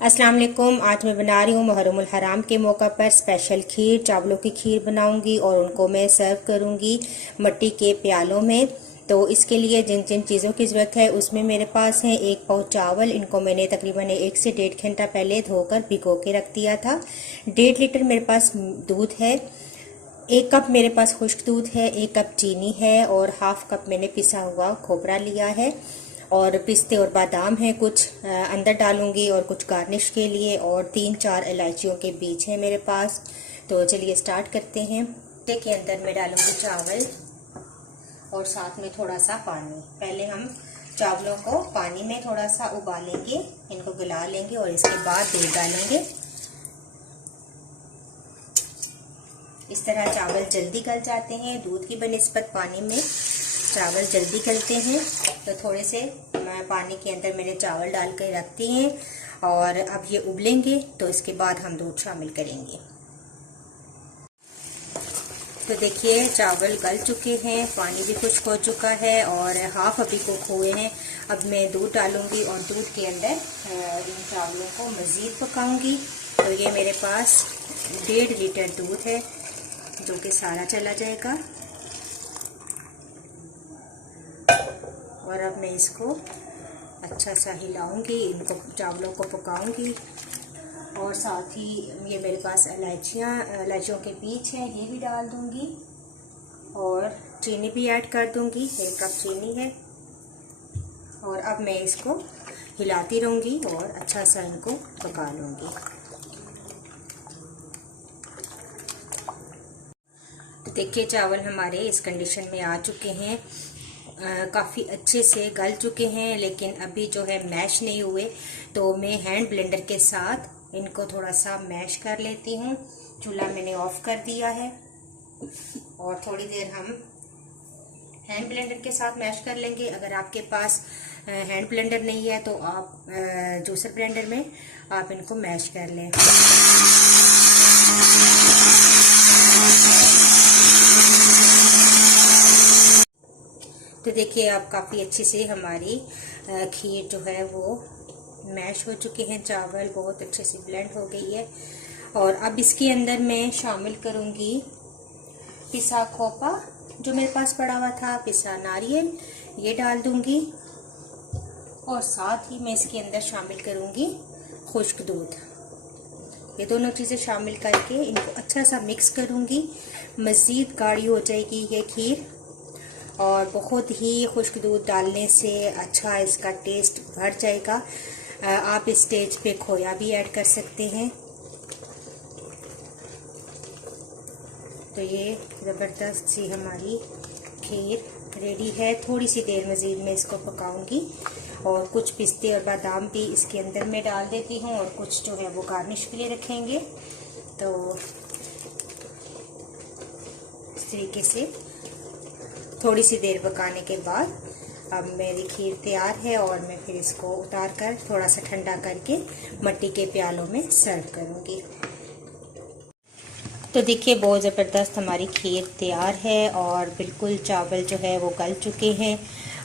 अस्सलाम वालेकुम। आज मैं बना रही हूँ मुहर्रमुल हराम के मौका पर स्पेशल खीर, चावलों की खीर बनाऊंगी और उनको मैं सर्व करूंगी मिट्टी के प्यालों में। तो इसके लिए जिन जिन चीज़ों की ज़रूरत है उसमें मेरे पास है 1 पाव चावल। इनको मैंने तकरीबन 1 से 1.5 घंटा पहले धोकर भिगो के रख दिया था। 1.5 लीटर मेरे पास दूध है। 1 कप मेरे पास खुश्क दूध है। 1 कप चीनी है और हाफ कप मैंने पिसा हुआ खोपरा लिया है। और पिस्ते और बादाम हैं, कुछ अंदर डालूंगी और कुछ गार्निश के लिए। और 3-4 इलायचियों के बीज हैं मेरे पास। तो चलिए स्टार्ट करते हैं। के अंदर मैं डालूंगी चावल और साथ में थोड़ा सा पानी। पहले हम चावलों को पानी में थोड़ा सा उबालेंगे, इनको गला लेंगे और इसके बाद दूध डालेंगे। इस तरह चावल जल्दी गल जाते हैं। दूध की बनिस्बत पानी में चावल जल्दी गलते हैं। तो थोड़े से पानी के अंदर मैंने चावल डाल कर रखती हैं और अब ये उबलेंगे तो इसके बाद हम दूध शामिल करेंगे। तो देखिए चावल गल चुके हैं, पानी भी खुश्क हो चुका है और हाफ अभी कुक हुए हैं। अब मैं दूध डालूंगी और दूध के अंदर इन चावलों को मज़ीद पकाऊंगी। तो ये मेरे पास 1.5 लीटर दूध है जो कि सारा चला जाएगा। और अब मैं इसको अच्छा सा हिलाऊंगी, इनको चावलों को पकाऊंगी। और साथ ही ये मेरे पास इलायचियों के बीज हैं, ये भी डाल दूंगी और चीनी भी ऐड कर दूंगी। 1 कप चीनी है। और अब मैं इसको हिलाती रहूंगी और अच्छा सा इनको पका लूंगी। तो देखिए चावल हमारे इस कंडीशन में आ चुके हैं, काफ़ी अच्छे से गल चुके हैं, लेकिन अभी जो है मैश नहीं हुए। तो मैं हैंड ब्लेंडर के साथ इनको थोड़ा सा मैश कर लेती हूँ। चूल्हा मैंने ऑफ कर दिया है और थोड़ी देर हम हैंड ब्लेंडर के साथ मैश कर लेंगे। अगर आपके पास हैंड ब्लेंडर नहीं है तो आप जूसर ब्लेंडर में आप इनको मैश कर लें। तो देखिए अब काफ़ी अच्छी से हमारी खीर जो है वो मैश हो चुके हैं। चावल बहुत अच्छे से ब्लेंड हो गई है। और अब इसके अंदर मैं शामिल करूंगी पिसा खोपा जो मेरे पास पड़ा हुआ था, पिसा नारियल, ये डाल दूंगी। और साथ ही मैं इसके अंदर शामिल करूंगी खुश्क दूध। ये दोनों चीज़ें शामिल करके इनको अच्छा सा मिक्स करूंगी। मज़ीद गाढ़ी हो जाएगी ये खीर और बहुत ही खुश्क दूध डालने से अच्छा इसका टेस्ट बढ़ जाएगा। आप इस स्टेज पे खोया भी ऐड कर सकते हैं। तो ये ज़बरदस्त सी हमारी खीर रेडी है। थोड़ी सी देर मज़ीद मैं इसको पकाऊंगी और कुछ पिस्ते और बादाम भी इसके अंदर मैं डाल देती हूँ और कुछ जो है वो गार्निश के लिए रखेंगे। तो इस तरीके से थोड़ी सी देर पकाने के बाद अब मेरी खीर तैयार है और मैं फिर इसको उतार कर थोड़ा सा ठंडा करके मिट्टी के प्यालों में सर्व करूँगी। तो देखिए बहुत ज़बरदस्त हमारी खीर तैयार है और बिल्कुल चावल जो है वो गल चुके हैं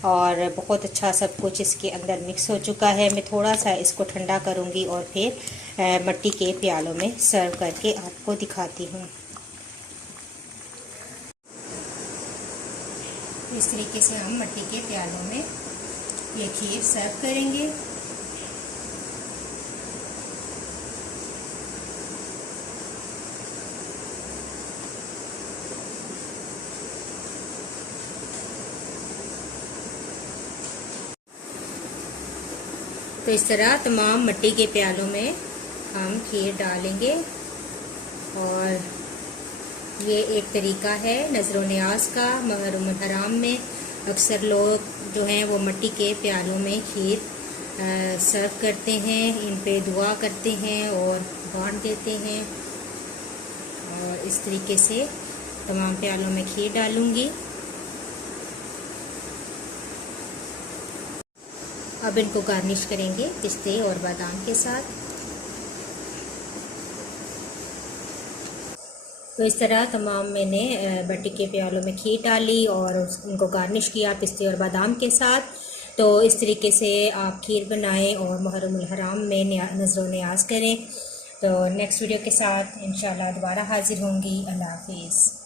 और बहुत अच्छा सब कुछ इसके अंदर मिक्स हो चुका है। मैं थोड़ा सा इसको ठंडा करूँगी और फिर मिट्टी के प्यालों में सर्व करके आपको दिखाती हूँ। इस तरीके से हम मिट्टी के प्यालों में ये खीर सर्व करेंगे। तो इस तरह तमाम मिट्टी के प्यालों में हम खीर डालेंगे और ये एक तरीका है नज़र न्याज का। मुहर्रमुल हराम में अक्सर लोग जो हैं वो मिट्टी के प्यालों में खीर सर्व करते हैं, इन पे दुआ करते हैं और बांट देते हैं। और इस तरीके से तमाम प्यालों में खीर डालूंगी। अब इनको गार्निश करेंगे पिस्ते और बादाम के साथ। तो इस तरह तमाम मैंने मिट्टी के प्यालों में खीर डाली और उनको गार्निश किया पिस्ते और बादाम के साथ। तो इस तरीके से आप खीर बनाएं और मुहर्रमुल हराम में नज़र न्याज करें। तो नेक्स्ट वीडियो के साथ इंशाल्लाह दोबारा हाजिर होंगी। अल्लाह हाफिज़।